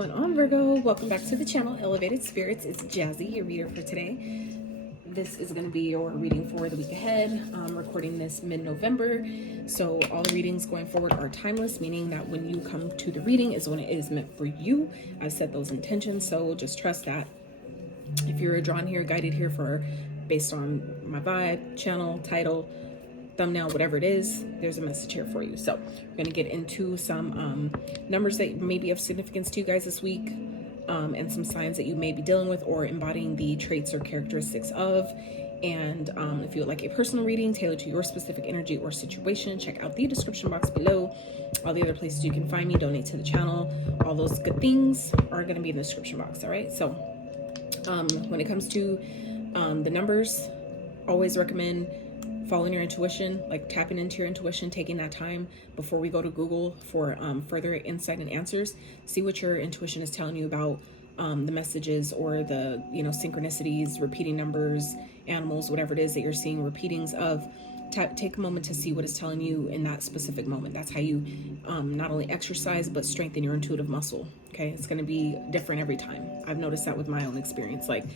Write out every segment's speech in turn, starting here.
going on, Virgo? Welcome back to the channel, Elevated Spirits. It's Jazi, your reader for today. This is going to be your reading for the week ahead. I'm recording this mid-November, so all the readings going forward are timeless, meaning that when you come to the reading is when it is meant for you. I've set those intentions, so just trust that. If you're drawn here, guided here for based on my vibe, channel, title, thumbnail, whatever it is, there's a message here for you. So we're going to get into some numbers that may be of significance to you guys this week, and some signs that you may be dealing with or embodying the traits or characteristics of. And if you would like a personal reading tailored to your specific energy or situation, check out the description box below. All the other places you can find me, donate to the channel, all those good things are going to be in the description box. All right, so when it comes to the numbers, always recommend following your intuition, like tapping into your intuition, taking that time before we go to Google for further insight and answers. See what your intuition is telling you about the messages or the synchronicities, repeating numbers, animals, whatever it is that you're seeing repeatings of. Take a moment to see what it's telling you in that specific moment. That's how you not only exercise but strengthen your intuitive muscle. Okay, it's going to be different every time. I've noticed that with my own experience. Like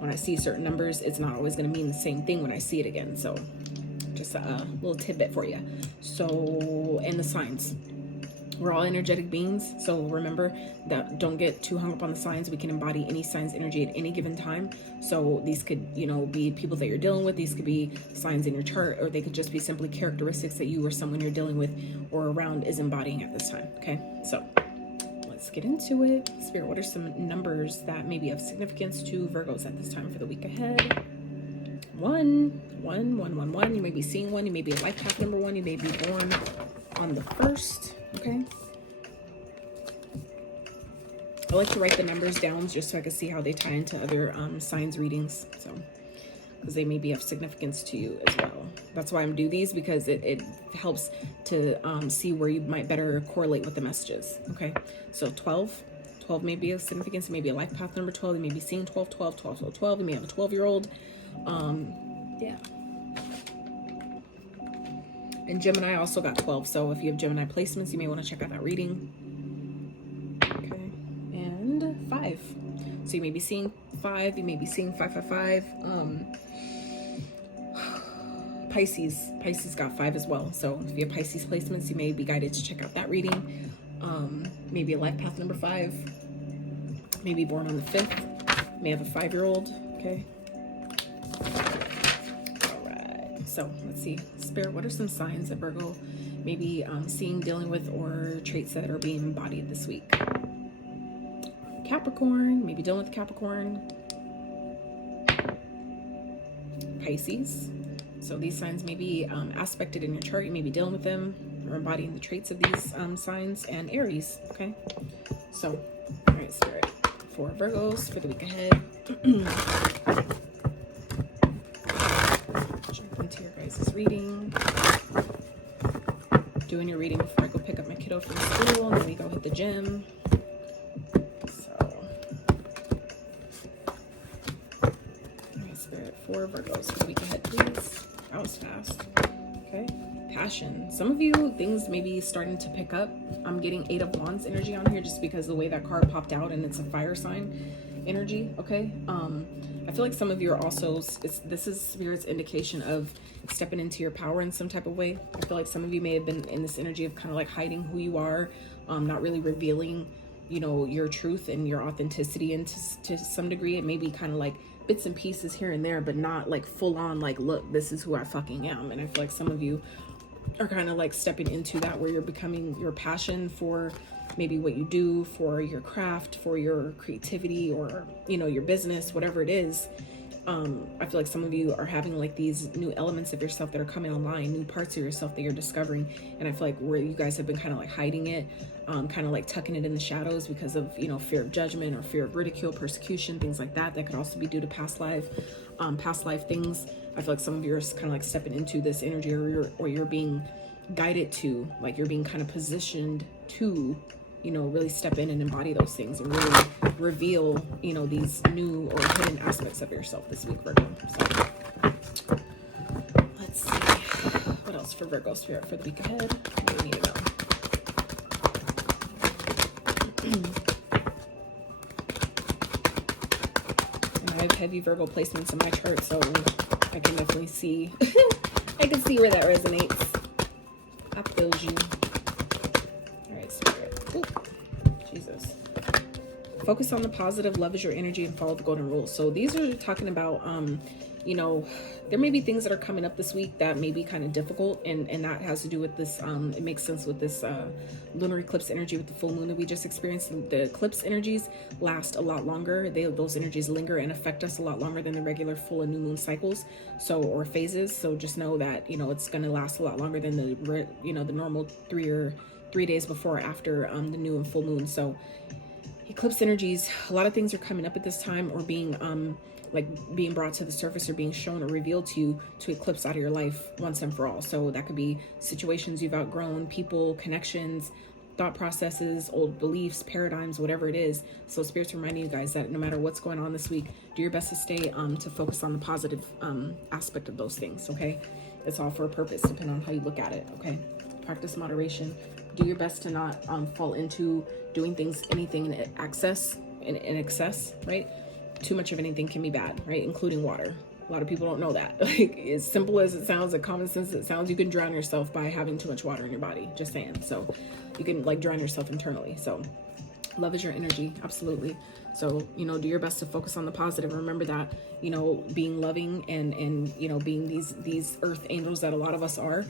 when I see certain numbers, it's not always going to mean the same thing when I see it again. So just a little tidbit for you. So, and the signs. We're all energetic beings. So remember that, don't get too hung up on the signs. We can embody any sign's energy at any given time. So these could, be people that you're dealing with. These could be signs in your chart, or they could just be simply characteristics that you or someone you're dealing with or around is embodying at this time. Okay, so let's get into it. Spirit, what are some numbers that may be of significance to Virgos at this time for the week ahead? 1. You may be seeing 1. You may be a life path number 1. You may be born on the 1st. Okay. I like to write the numbers down just so I can see how they tie into other signs readings. So, because they may be of significance to you as well. That's why I'm doing these, because it helps to see where you might better correlate with the messages. Okay. So 12 may be of significance. It may be a life path number 12. You may be seeing 12. You may have a 12-year-old. Yeah. And Gemini also got 12. So if you have Gemini placements, you may want to check out that reading. Okay. And 5. So you may be seeing 5. You may be seeing 555. Pisces got 5 as well. So if you have Pisces placements, you may be guided to check out that reading. Maybe a life path number 5. Maybe born on the 5th. May have a 5-year-old. Okay. So let's see, Spirit, what are some signs that Virgo may be seeing, dealing with, or traits that are being embodied this week? Capricorn, maybe dealing with Capricorn. Pisces. So these signs may be aspected in your chart. You may be dealing with them or embodying the traits of these signs. And Aries. Okay. So, all right, Spirit, for Virgos for the week ahead. Into your guys' reading. Doing your reading before I go pick up my kiddo from school, and then we go hit the gym. So, alright, Spirit, for Virgos for the week ahead, please. That was fast. Okay. Passion. Some of you, things may be starting to pick up. I'm getting 8 of Wands energy on here just because the way that card popped out, and it's a fire sign energy. Okay. I feel like some of you are also, this is Spirit's indication of stepping into your power in some type of way. I feel like some of you may have been in this energy of kind of like hiding who you are, not really revealing, your truth and your authenticity, and to some degree it may be kind of like bits and pieces here and there, but not like full on like, look, this is who I fucking am. And I feel like some of you are kind of like stepping into that, where you're becoming your passion for maybe what you do, for your craft, for your creativity, or your business, whatever it is. I feel like some of you are having like these new elements of yourself that are coming online, new parts of yourself that you're discovering. And I feel like where you guys have been kind of like hiding it, kind of like tucking it in the shadows because of fear of judgment or fear of ridicule, persecution, things like that. That could also be due to past life things. I feel like some of you are kind of like stepping into this energy, or you're being guided to, like you're being kind of positioned to really step in and embody those things and really reveal, these new or hidden aspects of yourself this week, Virgo. So let's see. What else for Virgo Spirit for the week ahead? What do we need to know? I have heavy Virgo placements in my chart, so I can definitely see. I can see where that resonates. I feel you. All right, Spirit. Ooh, Jesus. Focus on the positive, love is your energy, and follow the golden rule. So these are talking about, you know, there may be things that are coming up this week that may be kind of difficult, and that has to do with this, it makes sense with this lunar eclipse energy with the full moon that we just experienced. The eclipse energies last a lot longer. Those energies linger and affect us a lot longer than the regular full and new moon cycles, so, or phases. So just know that, you know, it's going to last a lot longer than the, you know, the normal 3 days before or after the new and full moon. So eclipse energies, a lot of things are coming up at this time, or being like being brought to the surface, or being shown or revealed to you, to eclipse out of your life once and for all. So that could be situations you've outgrown, people, connections, thought processes, old beliefs, paradigms, whatever it is. So Spirit's reminding you guys that no matter what's going on this week, do your best to stay to focus on the positive aspect of those things. Okay, it's all for a purpose, depending on how you look at it. Okay, practice moderation. Do your best to not fall into doing things, anything in excess, right? Too much of anything can be bad, right? Including water. A lot of people don't know that. Like, as simple as it sounds, like common sense as it sounds, you can drown yourself by having too much water in your body. Just saying. So you can like drown yourself internally. So love is your energy. Absolutely. So, you know, do your best to focus on the positive. Remember that, you know, being loving and you know, being these earth angels that a lot of us are,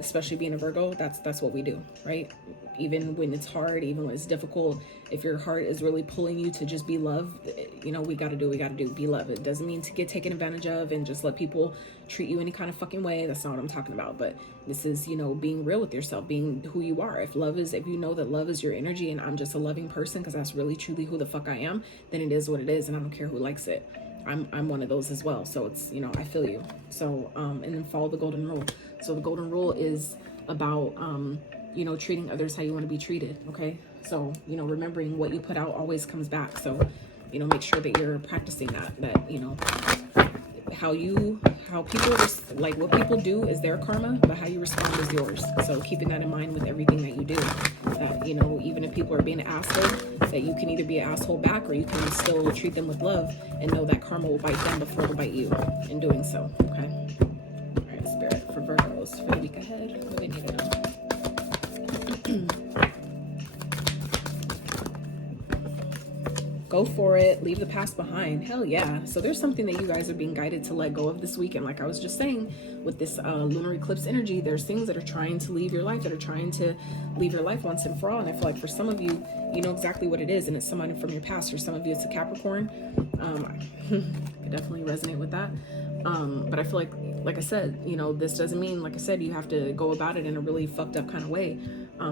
especially being a Virgo, that's what we do, right? Even when it's hard, even when it's difficult, if your heart is really pulling you to just be love, you know, we got to be love. It doesn't mean to get taken advantage of and just let people treat you any kind of fucking way. That's not what I'm talking about. But this is, you know, being real with yourself, being who you are. If you know that love is your energy, and I'm just a loving person because that's really truly who the fuck I am, then it is what it is, and I don't care who likes it. I'm one of those as well. So it's, you know, I feel you. So and then follow the golden rule. So the golden rule is about you know, treating others how you want to be treated. Okay, so, you know, remembering what you put out always comes back. So, you know, make sure that you're practicing that, you know, how people, like, what people do is their karma, but how you respond is yours. So keeping that in mind with everything that you do, that, you know, even if people are being an asshole, that you can either be an asshole back, or you can still treat them with love and know that karma will bite them before it'll bite you in doing so. Okay, all right, Spirit, for Virgos for the week ahead, what do they need to know? Go for it. Leave the past behind. Hell yeah. So there's something that you guys are being guided to let go of this week. And like I was just saying, with this lunar eclipse energy, there's things that are trying to leave your life, once and for all. And I feel like for some of you, you know exactly what it is, and it's somebody from your past. For some of you, it's a Capricorn. I definitely resonate with that. But I feel like I said, you know, this doesn't mean, like I said, you have to go about it in a really fucked up kind of way.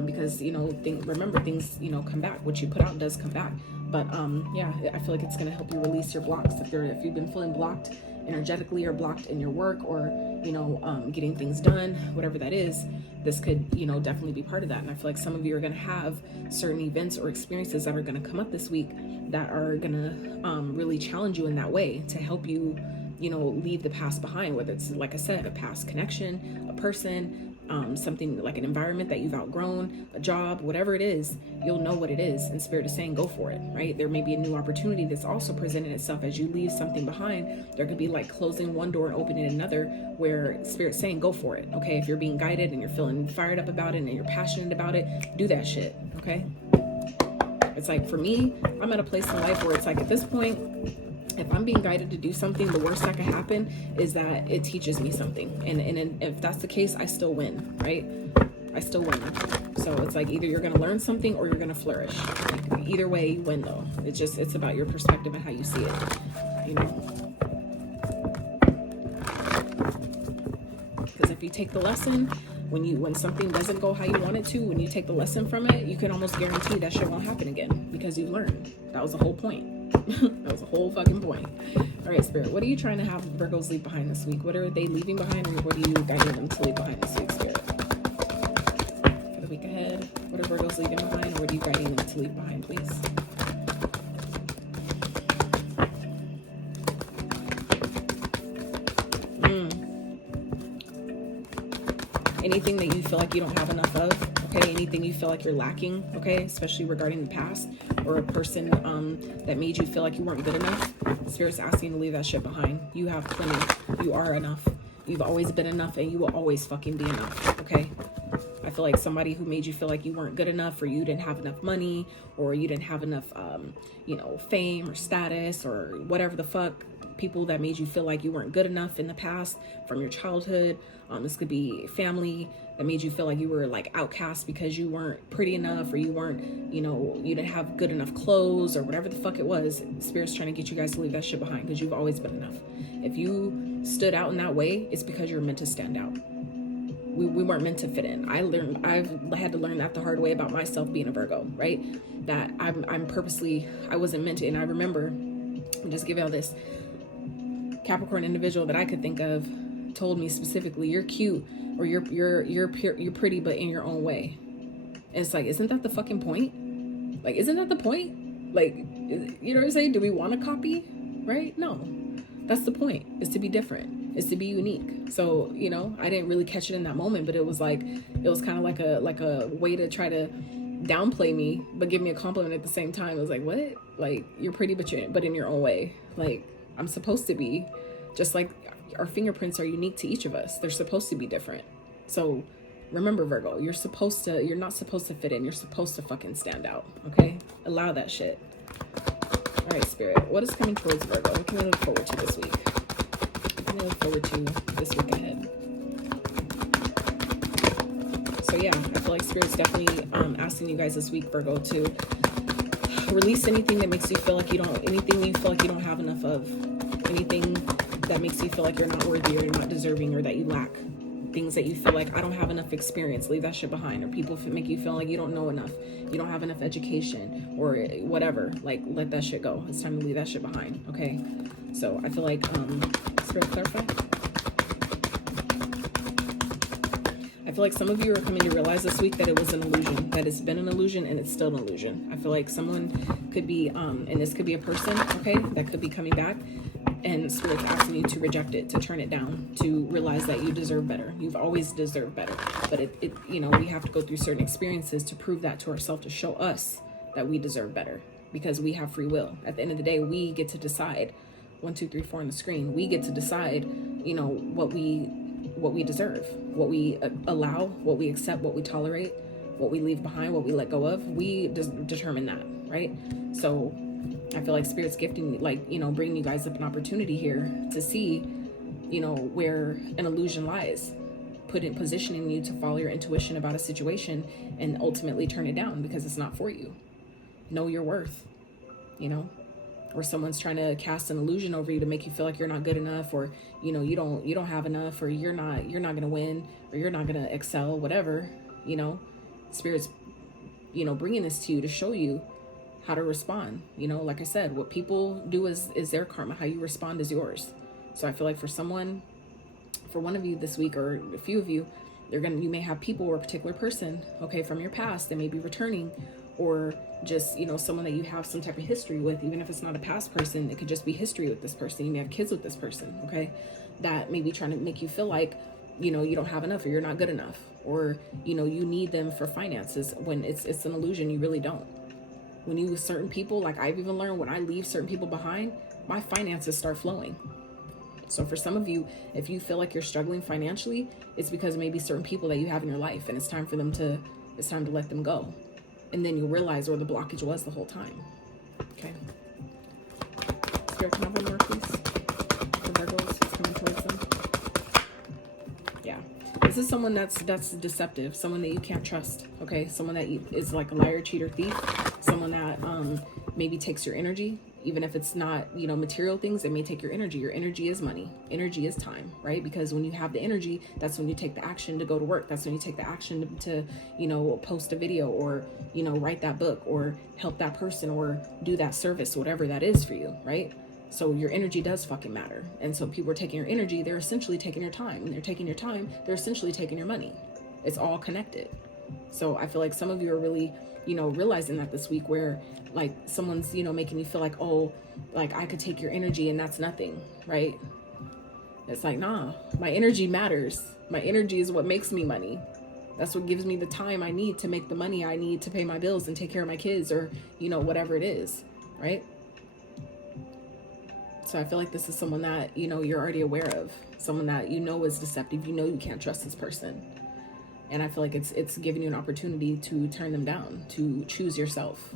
Because, you know, remember, things, you know, come back. What you put out does come back. But yeah, I feel like it's going to help you release your blocks. If you've been feeling blocked energetically, or blocked in your work, or, you know, getting things done, whatever that is, this could, you know, definitely be part of that. And I feel like some of you are going to have certain events or experiences that are going to come up this week that are going to really challenge you in that way, to help you, you know, leave the past behind, whether it's, like I said, a past connection, a person, something like an environment that you've outgrown, a job, whatever it is, you'll know what it is. And Spirit is saying, go for it, right? There may be a new opportunity that's also presenting itself as you leave something behind. There could be like closing one door and opening another, where Spirit's saying, go for it. Okay, if you're being guided and you're feeling fired up about it and you're passionate about it, do that shit. Okay, it's like, for me, I'm at a place in life where it's like, at this point, if I'm being guided to do something, the worst that can happen is that it teaches me something. And if that's the case, I still win, right? I still win. So it's like, either you're going to learn something or you're going to flourish. Like, either way, you win, though. It's about your perspective and how you see it, you know? Because if you take the lesson, when something doesn't go how you want it to, when you take the lesson from it, you can almost guarantee that shit won't happen again, because you learned. That was the whole point. That was the whole fucking point. All right, Spirit, what are you trying to have Virgos leave behind this week? What are they leaving behind, or what are you guiding them to leave behind this week, Spirit? For the week ahead, what are Virgos leaving behind, or what are you guiding them to leave behind, please? Anything that you feel like you don't have enough of, okay? Anything you feel like you're lacking, okay? Especially regarding the past or a person that made you feel like you weren't good enough. Spirit's asking you to leave that shit behind. You have plenty. You are enough. You've always been enough, and you will always fucking be enough, okay? I feel like somebody who made you feel like you weren't good enough, or you didn't have enough money, or you didn't have enough, you know, fame or status or whatever the fuck, people that made you feel like you weren't good enough in the past from your childhood. This could be family that made you feel like you were like outcast because you weren't pretty enough, or you weren't, you know, you didn't have good enough clothes or whatever the fuck it was. Spirit's trying to get you guys to leave that shit behind, because you've always been enough. If you stood out in that way, it's because you're meant to stand out. We weren't meant to fit in. I've had to learn that the hard way about myself being a Virgo, right? That I wasn't meant to. And I remember, I'll just give y'all this, Capricorn individual that I could think of told me specifically, you're cute, or you're pretty, but in your own way. And it's like, isn't that the fucking point? Like, isn't that the point? Like, you know what I'm saying? Do we want to copy? Right? No. That's the point, is to be different, is to be unique. So, you know, I didn't really catch it in that moment, but it was kind of like a way to try to downplay me, but give me a compliment at the same time. It was like, what? Like, you're pretty, but in your own way. Like, I'm supposed to be, just like our fingerprints are unique to each of us. They're supposed to be different. So remember, Virgo, you're not supposed to fit in. You're supposed to fucking stand out. Okay? Allow that shit. All right, Spirit, what is coming towards Virgo? What can we look forward to this week? What can we look forward to this week ahead? So yeah, I feel like Spirit's definitely asking you guys this week, Virgo, to release anything that makes you feel like anything you feel like you don't have enough of, anything that makes you feel like you're not worthy, or you're not deserving, or that you lack. Things that you feel like, I don't have enough experience, leave that shit behind. Or people make you feel like you don't know enough, you don't have enough education, or whatever. Like, let that shit go. It's time to leave that shit behind, okay? So I feel like, Spirit, clarify. I feel like some of you are coming to realize this week that it was an illusion, that it's been an illusion, and it's still an illusion. I feel like someone could be, and this could be a person, okay, that could be coming back, and Spirit's asking you to reject it, to turn it down, to realize that you deserve better. You've always deserved better. But it you know, we have to go through certain experiences to prove that to ourselves, to show us that we deserve better, because we have free will. At the end of the day, we get to decide. 1, 2, 3, 4 on the screen. We get to decide, you know, what we deserve, what we allow, what we accept, what we tolerate, what we leave behind, what we let go of. We determine that, right? So I feel like Spirit's gifting, like, you know, bringing you guys up an opportunity here to see, you know, where an illusion lies, positioning you to follow your intuition about a situation and ultimately turn it down because it's not for you. Know your worth, you know, or someone's trying to cast an illusion over you to make you feel like you're not good enough, or, you know, you don't have enough, or you're not going to win, or you're not going to excel, whatever, you know. Spirit's, you know, bringing this to you to show you how to respond. You know, like I said, what people do is their karma. How you respond is yours. So I feel like for one of you this week, or a few of you, you may have people or a particular person, okay, from your past that may be returning, or just, you know, someone that you have some type of history with. Even if it's not a past person, it could just be history with this person. You may have kids with this person, okay, that may be trying to make you feel like, you know, you don't have enough, or you're not good enough, or, you know, you need them for finances, when it's an illusion. You really don't. When you with certain people, like I've even learned, when I leave certain people behind, my finances start flowing. So for some of you, if you feel like you're struggling financially, it's because maybe certain people that you have in your life, and it's time to let them go. And then you'll realize where the blockage was the whole time. Okay. Spirit, can I have one more, please? The Virgos who's coming towards them. Yeah. This is someone that's deceptive, someone that you can't trust, okay? Someone that is like a liar, cheater, thief, someone that maybe takes your energy, even if it's not, you know, material things. It may take your energy. Your energy is money. Energy is time, right? Because when you have the energy, that's when you take the action to go to work. That's when you take the action to you know, post a video, or, you know, write that book, or help that person, or do that service, whatever that is for you, right? So your energy does fucking matter. And so people are taking your energy, they're essentially taking your time. When they're taking your time, they're essentially taking your money. It's all connected. So I feel like some of you are really, you know, realizing that this week, where like someone's, you know, making you feel like, oh, like I could take your energy and that's nothing, right? It's like, nah, my energy matters. My energy is what makes me money. That's what gives me the time I need to make the money I need to pay my bills and take care of my kids, or, you know, whatever it is, right? So I feel like this is someone that, you know, you're already aware of, someone that you know is deceptive. You know you can't trust this person. And I feel like it's giving you an opportunity to turn them down, to choose yourself.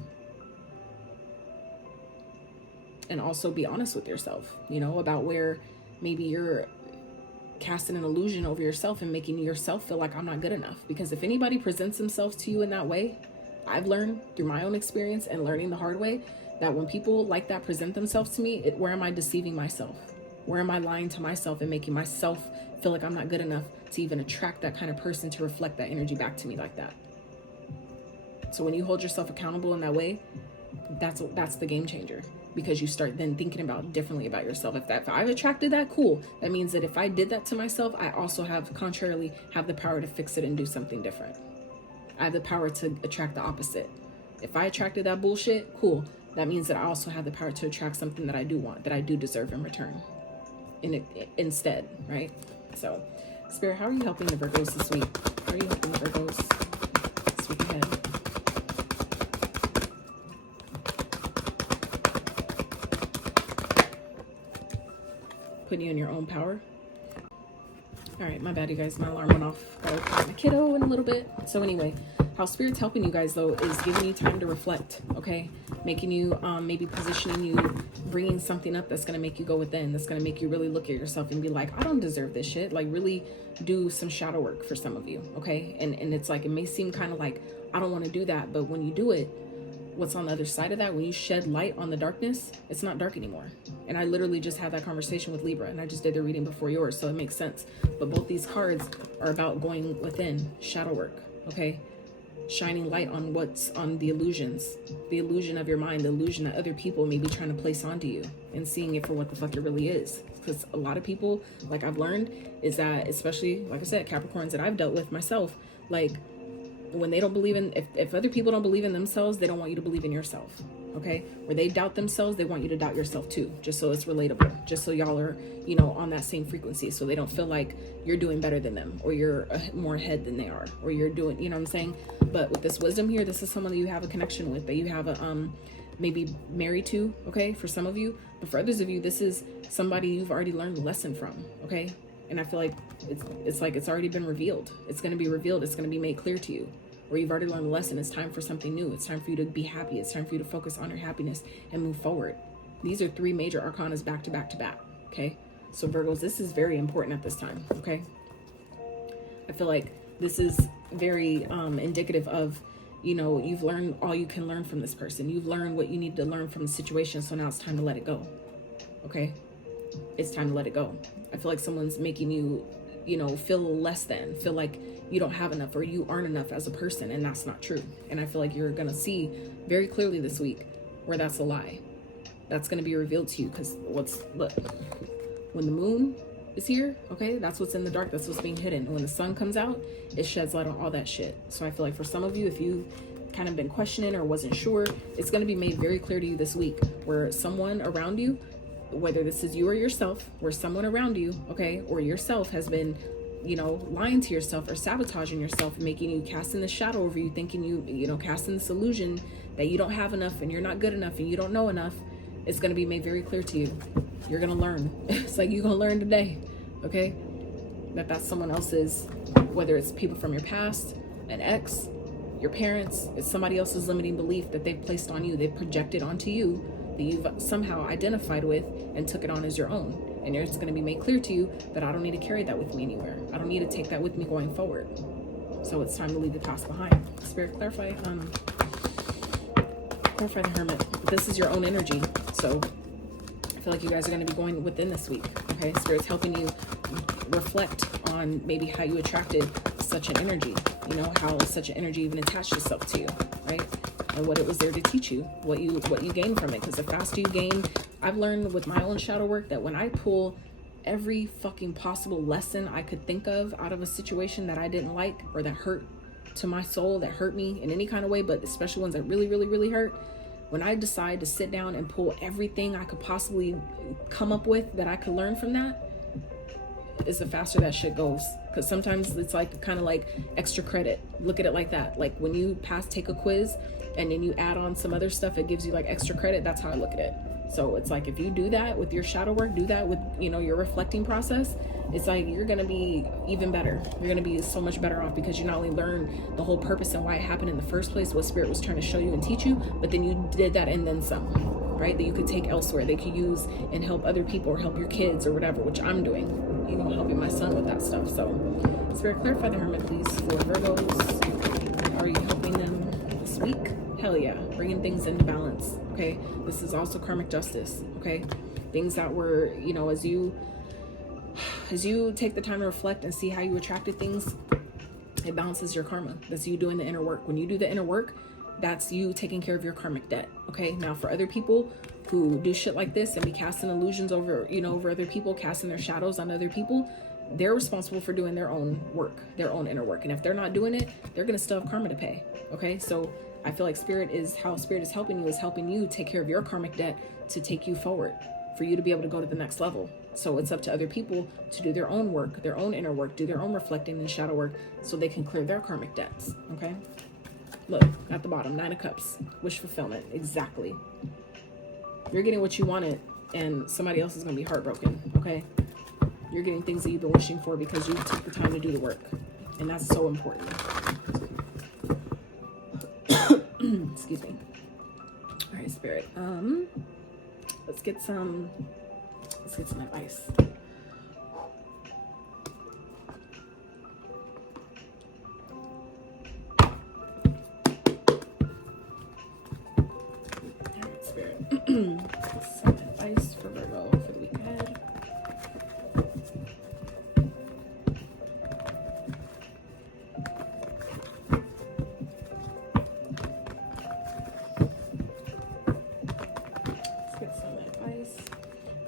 And also be honest with yourself, you know, about where maybe you're casting an illusion over yourself and making yourself feel like I'm not good enough. Because if anybody presents themselves to you in that way, I've learned through my own experience and learning the hard way that when people like that present themselves to me, where am I deceiving myself? Where am I lying to myself and making myself feel like I'm not good enough to even attract that kind of person to reflect that energy back to me like that? So when you hold yourself accountable in that way, that's the game changer. Because you start then thinking about differently about yourself. If I've attracted that, cool. That means that if I did that to myself, I also contrarily have the power to fix it and do something different. I have the power to attract the opposite. If I attracted that bullshit, cool. That means that I also have the power to attract something that I do want, that I do deserve in return. Instead, right? So, Spirit, how are you helping the Virgos this week? How are you helping the Virgos this week ahead? Putting you in your own power. All right, my bad, you guys. My alarm went off. Gotta put my kiddo in a little bit. So anyway, how Spirit's helping you guys, though, is giving you time to reflect, okay? Making you, maybe positioning you, bringing something up that's going to make you go within, that's going to make you really look at yourself and be like, I don't deserve this shit. Like, really do some shadow work for some of you, okay? And it's like, it may seem kind of like, I don't want to do that. But when you do it, what's on the other side of that, when you shed light on the darkness, it's not dark anymore. And I literally just had that conversation with Libra, and I just did the reading before yours, so it makes sense. But both these cards are about going within, shadow work, okay? Shining light on what's on the illusions, the illusion of your mind, the illusion that other people may be trying to place onto you, and seeing it for what the fuck it really is. Because a lot of people, like I've learned, is that, especially, like I said, Capricorns that I've dealt with myself, like, when they don't believe in, if other people don't believe in themselves, they don't want you to believe in yourself, okay? Where they doubt themselves, they want you to doubt yourself too, just so it's relatable, just so y'all are, you know, on that same frequency, so they don't feel like you're doing better than them, or you're more ahead than they are, or you're doing, you know what I'm saying? But with this wisdom here, this is someone that you have a connection with, that you have a, maybe married to, okay, for some of you. But for others of you, this is somebody you've already learned a lesson from, okay? And I feel like it's like it's already been revealed. It's going to be revealed. It's going to be made clear to you. Or you've already learned a lesson. It's time for something new. It's time for you to be happy. It's time for you to focus on your happiness and move forward. These are three major arcanas back to back to back, okay? So Virgos, this is very important at this time, okay? I feel like this is very indicative of, you know, you've learned all you can learn from this person. You've learned what you need to learn from the situation, so now it's time to let it go, okay? It's time to let it go. I feel like someone's making you, you know, feel less than, feel like you don't have enough or you aren't enough as a person, and that's not true. And I feel like you're gonna see very clearly this week where that's a lie. That's gonna be revealed to you, because look, when the moon is here, okay, that's what's in the dark, that's what's being hidden. And when the sun comes out, it sheds light on all that shit. So I feel like for some of you, if you've kind of been questioning or wasn't sure, it's gonna be made very clear to you this week, where someone around you, whether this is you or yourself, where someone around you, okay, or yourself has been, you know, lying to yourself or sabotaging yourself and making you, casting this shadow over you, thinking you know, casting this illusion that you don't have enough and you're not good enough and you don't know enough. It's going to be made very clear to you. You're going to learn. It's like you're going to learn today, okay? That's someone else's, whether it's people from your past, an ex, your parents, it's somebody else's limiting belief that they've placed on you, they've projected onto you, that you've somehow identified with and took it on as your own. And it's going to be made clear to you that I don't need to carry that with me anywhere. I don't need to take that with me going forward. So it's time to leave the past behind. Spirit, clarify the Hermit. This is your own energy. So I feel like you guys are going to be going within this week. Okay, Spirit's helping you reflect on maybe how you attracted such an energy. You know, how such an energy even attached itself to you, right? And what it was there to teach you, what you gain from it. Because the faster you gain, I've learned with my own shadow work that when I pull every fucking possible lesson I could think of out of a situation that I didn't like, or that hurt to my soul, that hurt me in any kind of way, but especially ones that really, really, really hurt, when I decide to sit down and pull everything I could possibly come up with that I could learn from that, is the faster that shit goes. Because sometimes it's like kind of like extra credit. Look at it like that. Like when you take a quiz and then you add on some other stuff, it gives you like extra credit. That's how I look at it. So it's like if you do that with your shadow work, do that with, you know, your reflecting process, it's like you're going to be even better. You're going to be so much better off because you not only learn the whole purpose and why it happened in the first place, what spirit was trying to show you and teach you, but then you did that and then some, right? That you could take elsewhere, they could use and help other people or help your kids or whatever, which I'm doing, you know, helping my son with that stuff. So Spirit, clarify the Hermit, please, for Virgos. Are you helping them this week? Hell yeah, bringing things into balance, okay? This is also karmic justice, okay? Things that were, you know, as you take the time to reflect and see how you attracted things, it balances your karma. That's you doing the inner work. When you do the inner work, that's you taking care of your karmic debt, okay? Now, for other people who do shit like this and be casting illusions over, you know, over other people, casting their shadows on other people, they're responsible for doing their own work, their own inner work. And if they're not doing it, they're going to still have karma to pay, okay? So I feel like Spirit is helping you take care of your karmic debt to take you forward, for you to be able to go to the next level. So it's up to other people to do their own work, their own inner work, do their own reflecting and shadow work so they can clear their karmic debts, okay? Look, at the bottom, 9 of Cups, wish fulfillment, exactly. You're getting what you wanted and somebody else is going to be heartbroken, okay? You're getting things that you've been wishing for because you took the time to do the work. And that's so important. Excuse me. All right, Spirit. Let's get some advice. All right, Spirit. Some advice for Virgo for the week ahead.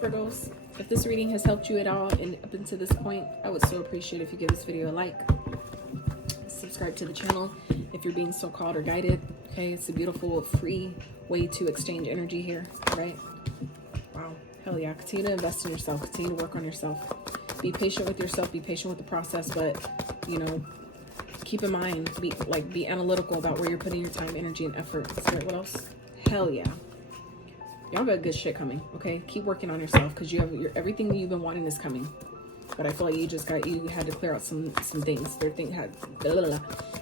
Virgos, if this reading has helped you at all and up until this point, I would so appreciate if you give this video a like, subscribe to the channel if you're being so called or guided. Okay, it's a beautiful free way to exchange energy here, right? Wow, hell yeah. Continue to invest in yourself, continue to work on yourself, be patient with yourself, be patient with the process, but you know, keep in mind, be analytical about where you're putting your time, energy, and effort. Spirit, what else? Hell yeah. Y'all got good shit coming, okay? Keep working on yourself because you have everything that you've been wanting is coming. But I feel like you had to clear out some things.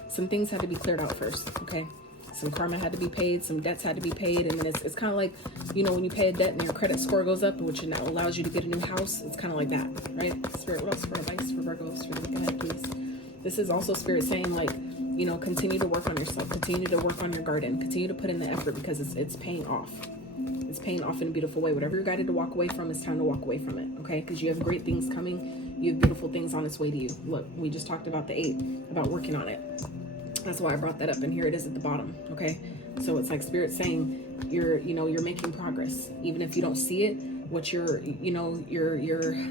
Some things had to be cleared out first, okay? Some karma had to be paid, some debts had to be paid, and then it's kind of like, you know, when you pay a debt and your credit score goes up, which now allows you to get a new house, it's kind of like that, right? Spirit, what else for advice for Virgos for the week ahead, please? This is also Spirit saying, like, you know, continue to work on yourself, continue to work on your garden, continue to put in the effort because it's paying off. It's paying off in a beautiful way. Whatever you're guided to walk away from, it's time to walk away from it, okay? Because you have great things coming. You have beautiful things on its way to you. Look, we just talked about the 8, about working on it. That's why I brought that up, and here it is at the bottom, okay? So it's like Spirit saying you're making progress. Even if you don't see it, what your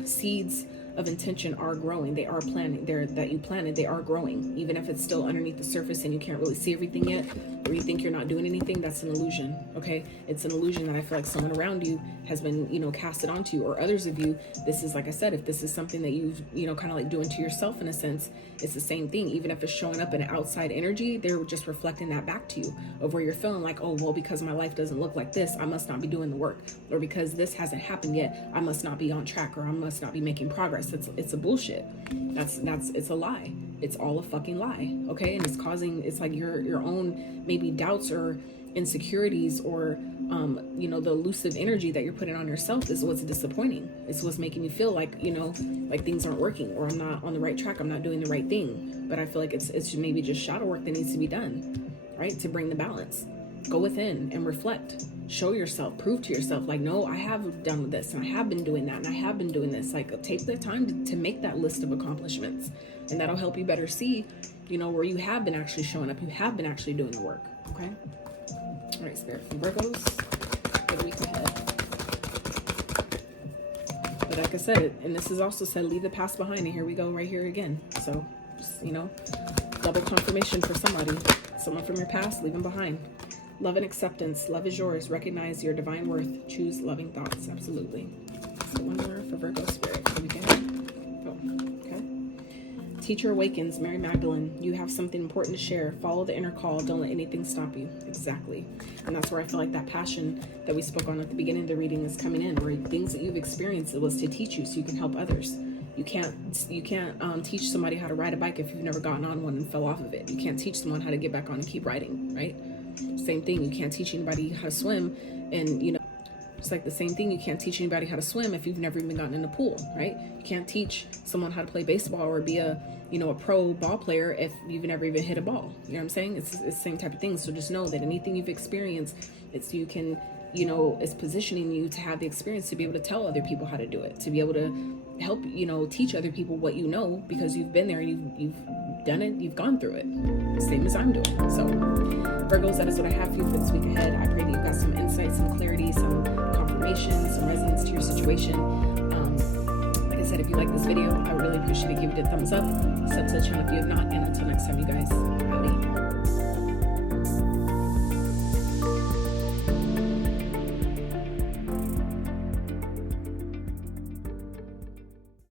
seeds of intention are growing. They are planting there that you planted. They are growing, even if it's still underneath the surface and you can't really see everything yet, or you think you're not doing anything. That's an illusion, okay? It's an illusion that I feel like someone around you has been, you know, casted onto you, or others of you. This is, like I said, if this is something that you've, you know, kind of like doing to yourself in a sense, it's the same thing. Even if it's showing up in outside energy, they're just reflecting that back to you of where you're feeling like, oh, well, because my life doesn't look like this, I must not be doing the work, or because this hasn't happened yet, I must not be on track, or I must not be making progress. It's a bullshit. It's a lie. It's all a fucking lie, okay? And it's like your own maybe doubts or insecurities, or you know, the elusive energy that you're putting on yourself is what's disappointing. It's what's making you feel like, you know, like things aren't working, or I'm not on the right track, I'm not doing the right thing. But I feel like it's maybe just shadow work that needs to be done, right? To bring the balance. Go within and reflect. Show yourself, prove to yourself, like, no, I have done this, and I have been doing that, and I have been doing this. Like, take the time to make that list of accomplishments, and that'll help you better see, you know, where you have been actually showing up, you have been actually doing the work, okay? All right, Spirit, from Virgos for the week ahead. But like I said, and this is also said, leave the past behind, and here we go right here again. So just, you know, double confirmation for somebody. Someone from your past, leave them behind. Love and acceptance. Love is yours. Recognize your divine worth. Choose loving thoughts. Absolutely. So one more for Virgo Spirit for the week ahead. Oh. Teacher awakens, Mary Magdalene. You have something important to share. Follow the inner call. Don't let anything stop you. Exactly. And that's where I feel like that passion that we spoke on at the beginning of the reading is coming in, where things that you've experienced, it was to teach you so you can help others. You can't teach somebody how to ride a bike if you've never gotten on one and fell off of it. You can't teach someone how to get back on and keep riding, right? Same thing. You can't teach anybody how to swim, and it's like the same thing. You can't teach anybody how to swim if you've never even gotten in a pool, right? You can't teach someone how to play baseball or be a pro ball player if you've never even hit a ball. You know what I'm saying? It's the same type of thing. So just know that anything you've experienced, it's it's positioning you to have the experience to be able to tell other people how to do it, to be able to help, teach other people what you know, because you've been there and you've done it, you've gone through it, same as I'm doing. So Virgos, that is what I have for you for this week ahead. I pray that you've got some insight, some clarity, some confirmation, some resonance to your situation. Like I said, if you like this video, I would really appreciate it. Give it a thumbs up, sub to the channel if you have not, and until next time, you guys, howdy.